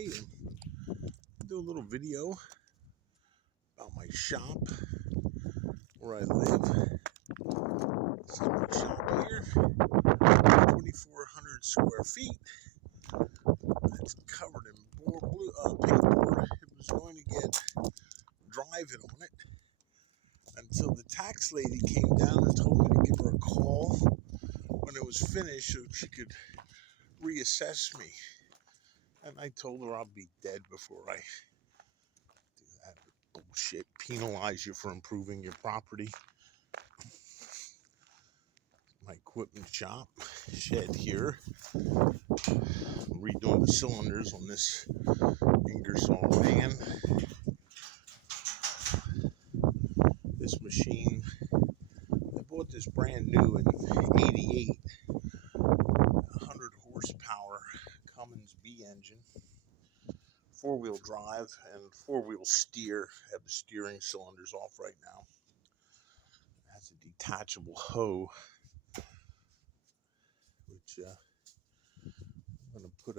today and do a little video about my shop where I live. This is my shop here, 2,400 square feet. It's covered in paperboard. It was going to get driving on it until the tax lady came down and told me to give her a call when it was finished so she could reassess me. And I told her I'll be dead before I do that bullshit. Penalize you for improving your property. My equipment shop shed here. I'm redoing the cylinders on this Ingersoll van. This machine, I bought this brand new in '88. 100 horsepower Cummins B engine. 4-wheel drive and 4-wheel steer. I have the steering cylinders off right now. It has a detachable hoe, which I'm going to put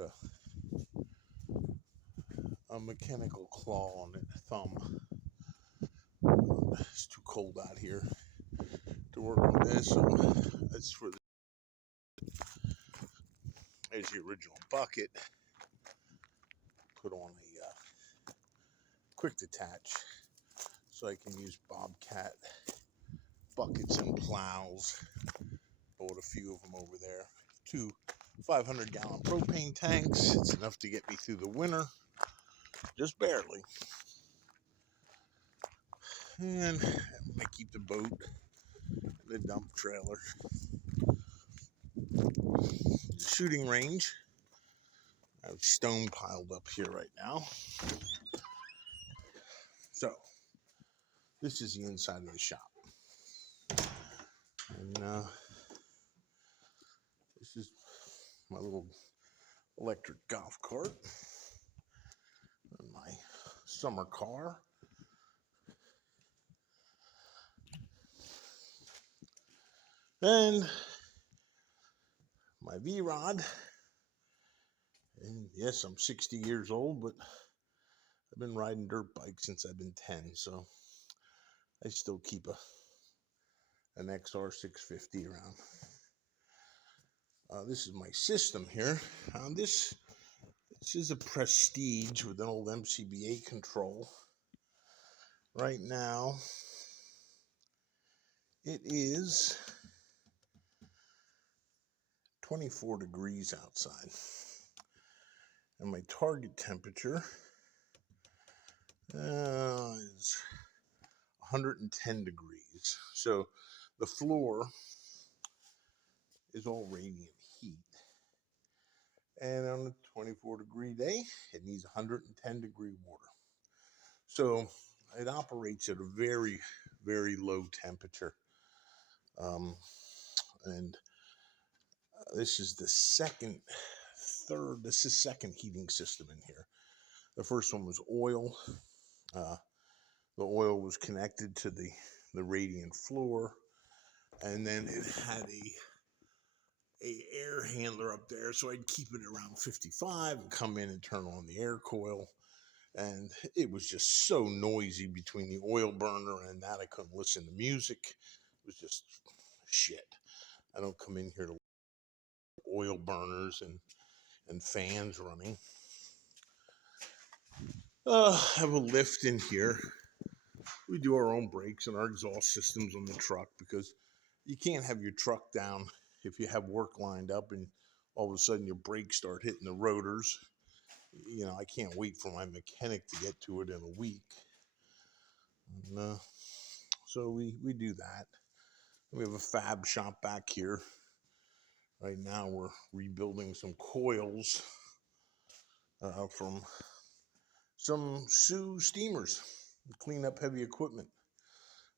a mechanical claw on it, thumb. It's too cold out here to work on this, so that's for there's the original bucket. Put on a quick detach so I can use Bobcat buckets and plows. Bought a few of them over there. 2 500-gallon propane tanks. It's enough to get me through the winter, just barely. And I'm gonna keep the boat in the dump trailer. The shooting range. I have stone piled up here right now. So this is the inside of the shop. And this is my little electric golf cart and my summer car. And my V-Rod. And yes, I'm 60 years old, but I've been riding dirt bikes since I've been 10, so I still keep an XR 650 around. This is my system here. This is a Prestige with an old MCBA control. Right now, it is 24 degrees outside. And my target temperature is 110 degrees. So the floor is all radiant heat. And on a 24-degree day, it needs 110-degree water. So it operates at a very, very low temperature. And this is the second heating system in here. The first one was oil. The oil was connected to the radiant floor. And then it had a air handler up there, so I'd keep it around 55 and come in and turn on the air coil. And it was just so noisy between the oil burner and that I couldn't listen to music. It was just shit. I don't come in here to oil burners and fans running. I have a lift in here. We do our own brakes and our exhaust systems on the truck because you can't have your truck down if you have work lined up and all of a sudden your brakes start hitting the rotors. You know, I can't wait for my mechanic to get to it in a week. And, so we do that. We have a fab shop back here. Right now we're rebuilding some coils from some Sioux steamers to clean up heavy equipment.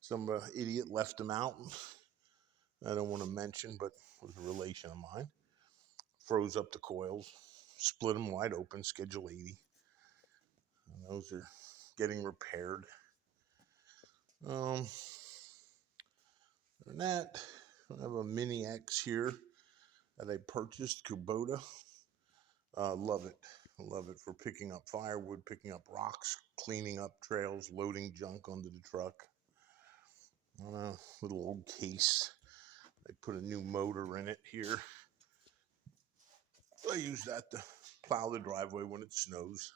Some idiot left them out. I don't want to mention, but it was a relation of mine. Froze up the coils, split them wide open, Schedule 80. And those are getting repaired. And that, I have a Mini X here that I purchased, Kubota. Love it. I love it for picking up firewood, picking up rocks, cleaning up trails, loading junk onto the truck. On a little old case, I put a new motor in it here. I use that to plow the driveway when it snows.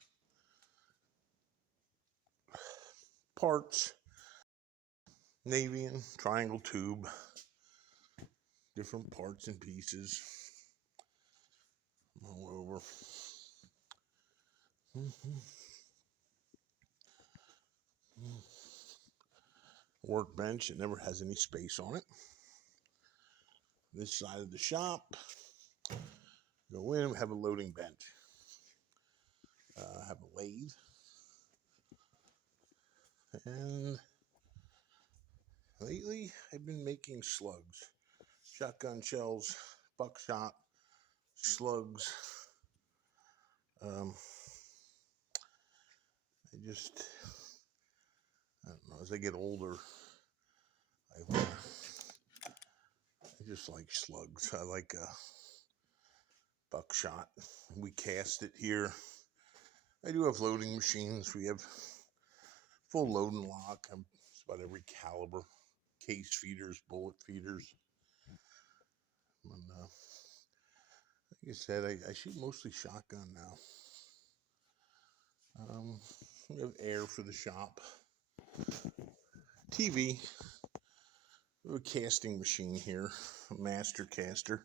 Parts, Navian triangle tube, different parts and pieces all over. Workbench, it never has any space on it. This side of the shop, go in, have a loading bench. Have a lathe. And lately, I've been making slugs, shotgun shells, buckshot, slugs. I don't know, as I get older, I just like slugs. I like buckshot. We cast it here. I do have loading machines. We have full load and lock. It's about every caliber. Case feeders, bullet feeders. And, like I said, I shoot mostly shotgun now. We have air for the shop. TV. We have a casting machine here, a master caster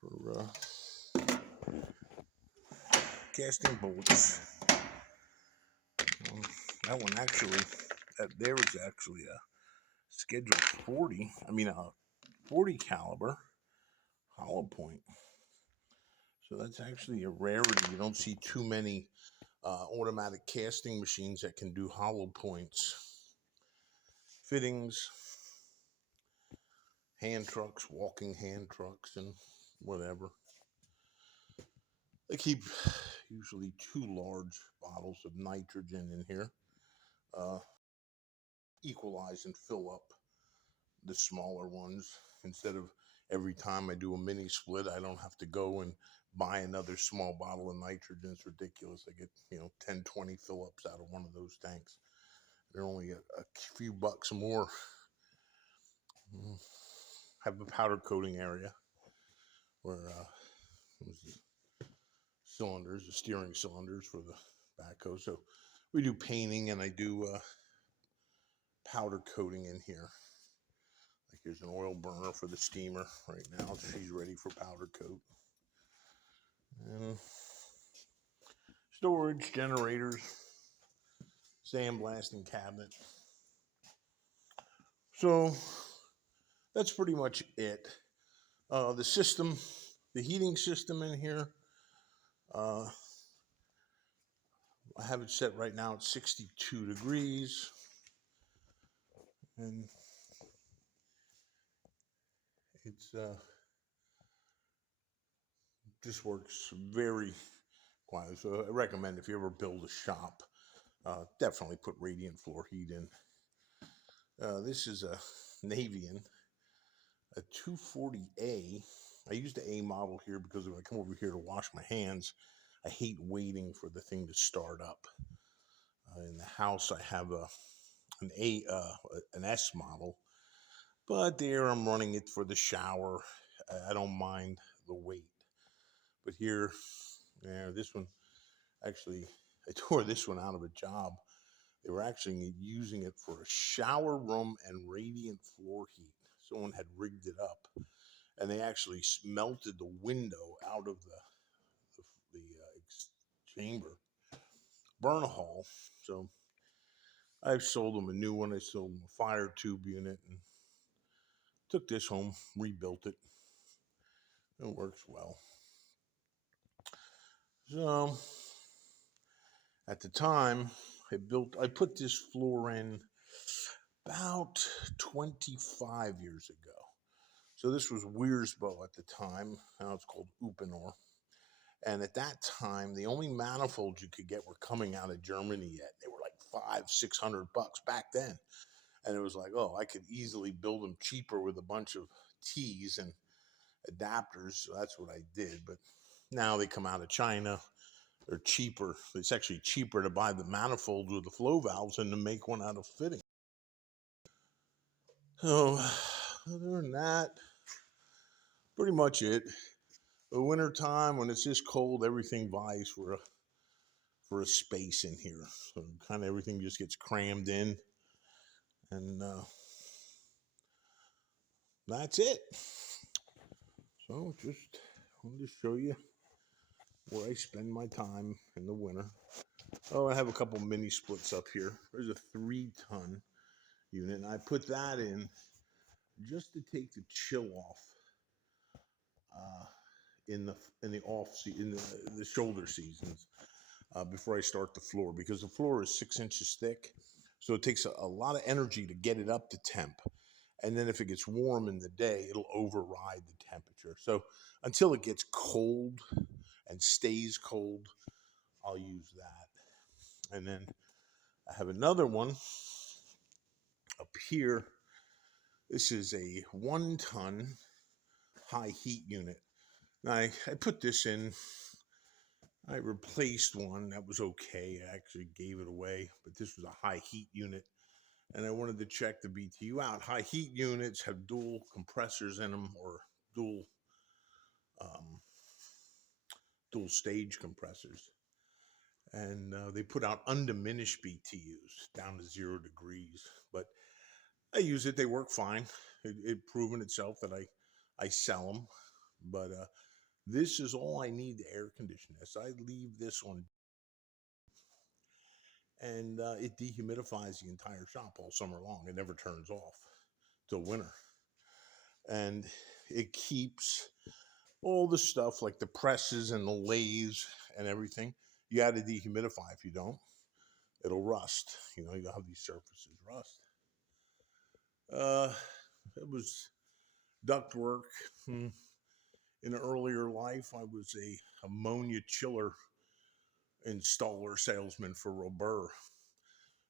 for casting bullets. That one actually, there was actually a schedule 40. I mean, a 40 caliber hollow point. So that's actually a rarity. You don't see too many automatic casting machines that can do hollow points. Fittings, hand trucks, walking hand trucks, and whatever. I keep usually 2 large bottles of nitrogen in here. Equalize and fill up the smaller ones. Instead of every time I do a mini split, I don't have to go and buy another small bottle of nitrogen. It's ridiculous. I get 10, 20 fill-ups out of one of those tanks. They're only a few bucks more. Have a powder coating area where cylinders, the steering cylinders for the backhoe. So we do painting, and I do powder coating in here. Like here's an oil burner for the steamer right now. She's ready for powder coat. And storage, generators, sandblasting cabinet. So that's pretty much it. The system, the heating system in here, I have it set right now at 62 degrees. And it's just works very quietly. So I recommend if you ever build a shop, definitely put radiant floor heat in. This is a Navian, a 240A. I use the A model here because if I come over here to wash my hands, I hate waiting for the thing to start up. In the house, I have an S model, but there I'm running it for the shower. I don't mind the weight. But here, this one, actually, I tore this one out of a job. They were actually using it for a shower room and radiant floor heat. Someone had rigged it up, and they actually melted the window out of the chamber, burn a hole. So I've sold them a new one. I sold them a fire tube unit and took this home, rebuilt it. It works well. So at the time, I put this floor in about 25 years ago. So this was Weersbo at the time. Now it's called Uponor. And at that time, the only manifolds you could get were coming out of Germany yet. They were like $500-600 back then. And it was like, oh, I could easily build them cheaper with a bunch of T's and adapters. So that's what I did. But now they come out of China. They're cheaper. It's actually cheaper to buy the manifold with the flow valves than to make one out of fitting. So, other than that, pretty much it. The winter time when it's just cold, everything vies for a space in here. So kind of everything just gets crammed in, and that's it. So just wanted to show you where I spend my time in the winter. Oh, I have a couple mini splits up here. There's a 3-ton unit, and I put that in just to take the chill off uh, in the the shoulder seasons before I start the floor, because the floor is 6 inches thick, so it takes a lot of energy to get it up to temp. And then if it gets warm in the day, it'll override the temperature. So until it gets cold and stays cold, I'll use that. And then I have another one up here. This is a 1-ton high heat unit. Now, I put this in. I replaced one that was okay. I actually gave it away, but this was a high heat unit, and I wanted to check the BTU out. High heat units have dual compressors in them, or dual um, dual stage compressors, and they put out undiminished BTUs down to 0 degrees. But I use it; they work fine. It proven itself that I sell them, but this is all I need to air condition this. I leave this one, and it dehumidifies the entire shop all summer long. It never turns off till winter, and it keeps all the stuff like the presses and the lathes and everything. You got to dehumidify. If you don't, it'll rust. You'll have these surfaces rust. Uh, it was duct work. In an earlier life, I was a ammonia chiller installer salesman for Robur.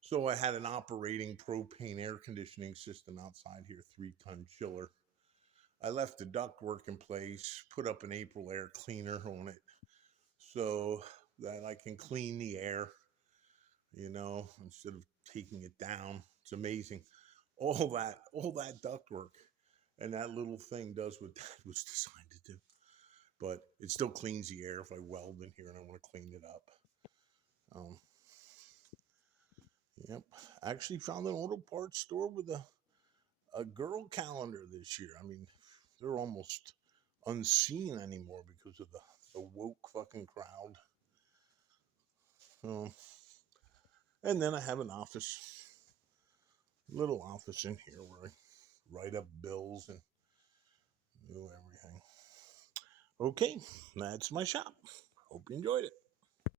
So I had an operating propane air conditioning system outside here, 3-ton chiller. I left the duct work in place, put up an April air cleaner on it so that I can clean the air, instead of taking it down. It's amazing. All that duct work and that little thing does what that was designed to do. But it still cleans the air if I weld in here and I want to clean it up. Yep. I actually found an auto parts store with a girl calendar this year. I mean, they're almost unseen anymore because of the woke fucking crowd. And then I have an little office in here where I write up bills and do everything. Okay, that's my shop. Hope you enjoyed it.